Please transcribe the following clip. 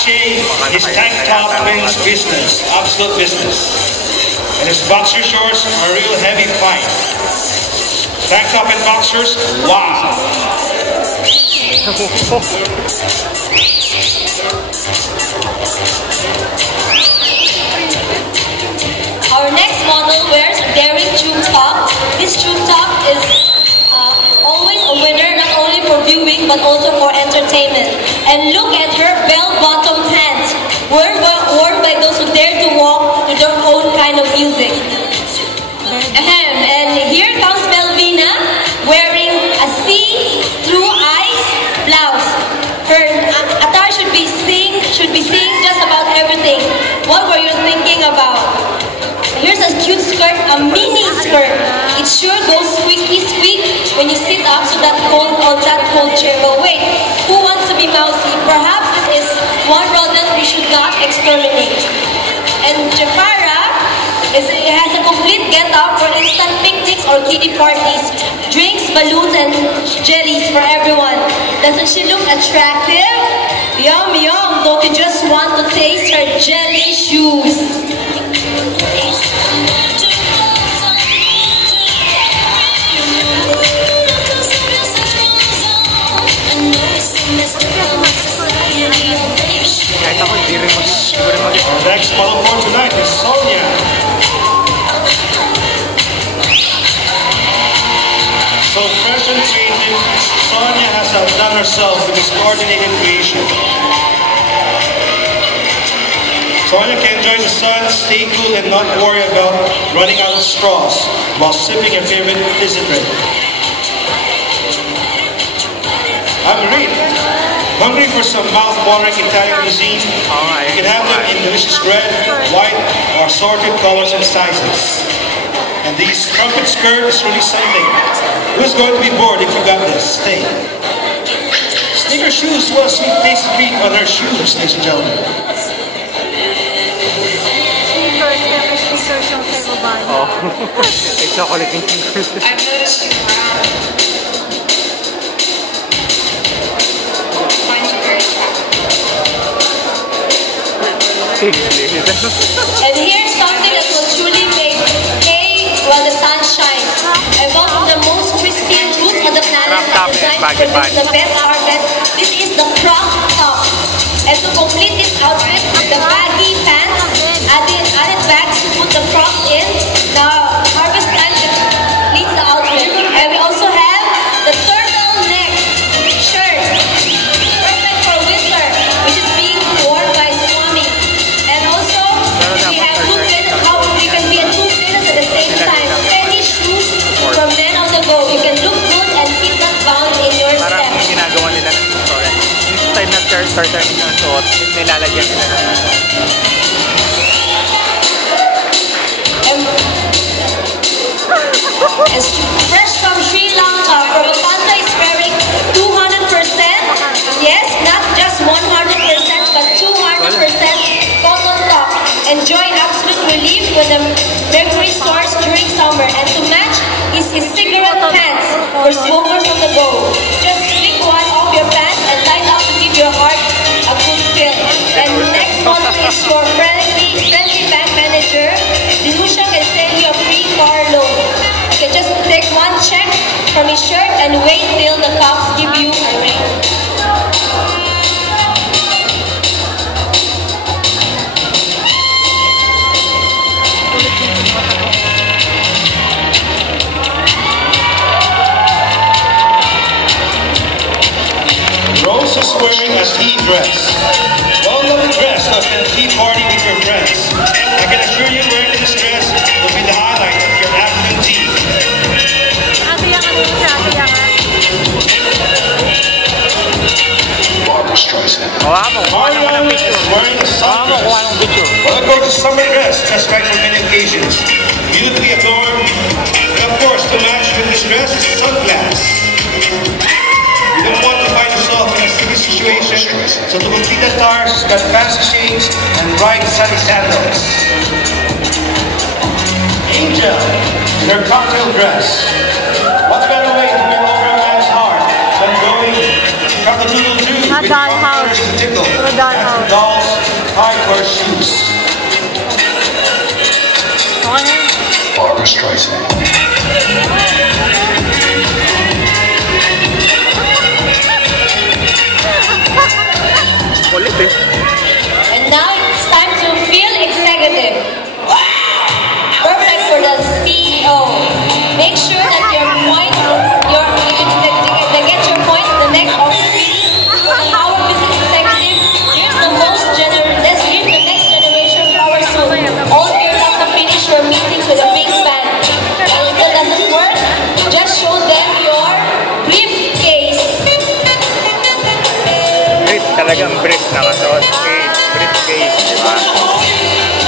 Akshay, his tank top means business, absolute business. And his boxer shorts are real heavy fight. Tank top and boxers, wow. Our next model wears a daring tube top. This tube top is always a winner, not only for viewing but also for entertainment. And look at her bell-bottom pants, worn by those who dare to walk to their own kind of music. And here comes Melvina wearing a see-through eyes blouse. Her attire should be seeing just about everything. What were you thinking about? Here's a cute skirt, a mini skirt. It sure goes squeaky squeak when you sit up to that cold chair. But wait, who wants to be mousy? Perhaps this is one rodent we should not exterminate. And Jafara has a complete get-up for instant picnics or kiddie parties. Drinks, balloons, and jellies for everyone. Doesn't she look attractive? Yum, yum. Don't you just want to taste her jelly shoes? Our next model for tonight is Sonia. So fresh and creative, Sonia has outdone herself with this coordinated creation. Sonia can enjoy the sun, stay cool, and not worry about running out of straws while sipping her favorite fizzy drink. I'm Reed. Hungry for some mouth-watering Italian cuisine? You can have them in delicious red, white, or assorted colors and sizes. And this trumpet skirt is really something. Who's going to be bored if you got this? Stay. Sneaker shoes, what a sweet taste to read on her shoes, ladies and gentlemen. Oh, it's a holiday. I've noticed you around. And here's something that will truly make hay while the sun shines. I bought the most pristine roots on the planet and designed to produce the best harvest. This is the crop top. And to complete this outfit, the baggy pants, added bags to put the crops in. Now, harvest time completes the outfit. And we also have the turtleneck shirt. Perfect for winter, which is being worn by Swami. And also, we have we can be at two places at the same time. Any shoes from men on the go. You can look good and keep that bound in your step. Parang ginagawa nila ng store. Yung time na turtle yung suot, nilalagyan nila ng And fresh from Sri Lanka, Prabhupanta is wearing 200%, yes, not just 100%, but 200% cotton top. Enjoy absolute relief with the Mercury stores during summer. And to match is his cigarette pants for smokers on the go. Just flick one off your pants and light up to give your heart a good feel. And next model is your friendly bank manager. Dinusha can send you a free car loan. You can just take one check from his shirt and wait till the cops give you a ring. Rose is wearing a tea dress. Well, lovely dress to attend a tea party with your friends. I can assure you wearing this dress will be the highlight of your afternoon tea. Barbara Streisand. Mariana is wearing a sundress. Well, a gorgeous summer dress, just right for many occasions. Beautifully adorned, and of course, to match with this dress is a sunglass. You don't want to find yourself in a sticky situation, so to complete the attire, she's got fancy shades and bright sunny sandals. Angel in her cocktail dress. What better way to win over a man's heart than going from the doodle-doo with the tickle and the doll Roots. Barbara Streisand. Kulit eh. And now it's time to feel executive. Perfect for the CEO. Make sure that your point, they get your point. The next opportunity, our business executive. Here's the let's hear the next generation flower soon. All geared up to finish your meetings with a big bang. And if that doesn't work, just show them your briefcase. Brief talagang brief nakasuot. Briefcase, di ba?